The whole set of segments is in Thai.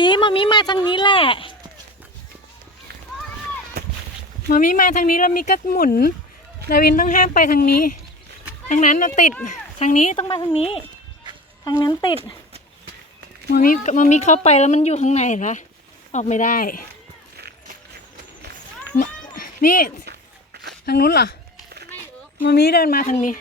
กี้มามิมาทางนี้แหละมามิมาทางนี้แล้วมีก็หมุนดาวินต้องห้ามไปทางนี้ทางนั้นเราติดทางนี้ต้องมาทางนี้ทางนั้นติดมามิเข้าไปแล้วมันอยู่ข้างในเหรอออกไม่ได้นี่ทางนู้นเหรอมามิเดินมาทางนี้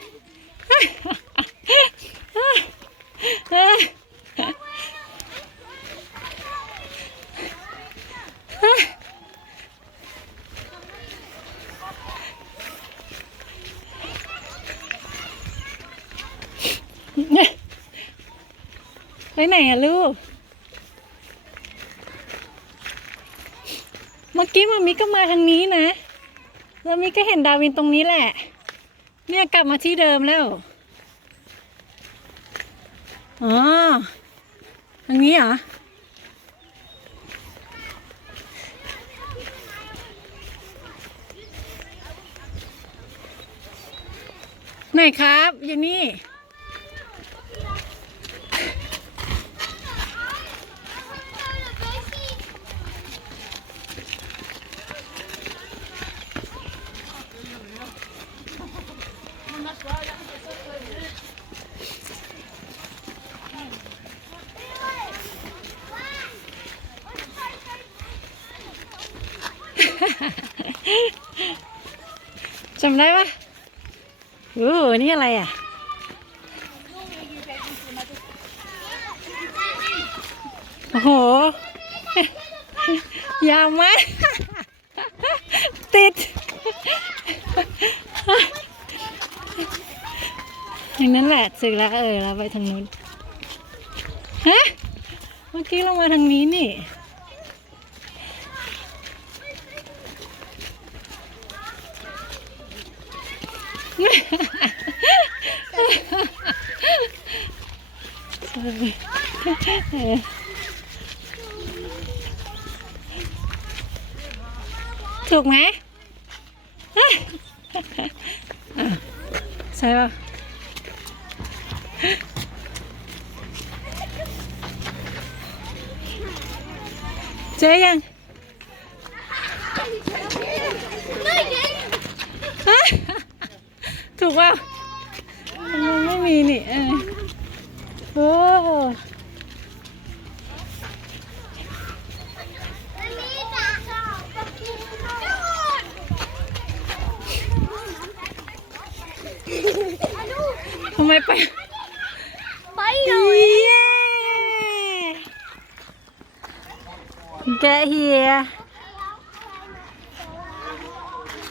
ไปไหนอะลูกเมื่อกี้มามิก็มาทางนี้นะแล้วมิก็เห็นดาวินตรงนี้แหละเนี่ยกลับมาที่เดิมแล้วอ๋อทางนี้เหรอไหนครับอยู่นี่จำได้ปะโอ้นี่อะไรอ่ะโอ้โหยาวมากติดอย่างนั้นแหละสึกแล้วเราไปทางนู้นฮะเมื่อกี้เรามาทางนี้นี่ถูกไหมใช่ป่ะเจ๊ยังถูกป่ะมันไม่มีนี่โอ้ทำไมไปเลยGet here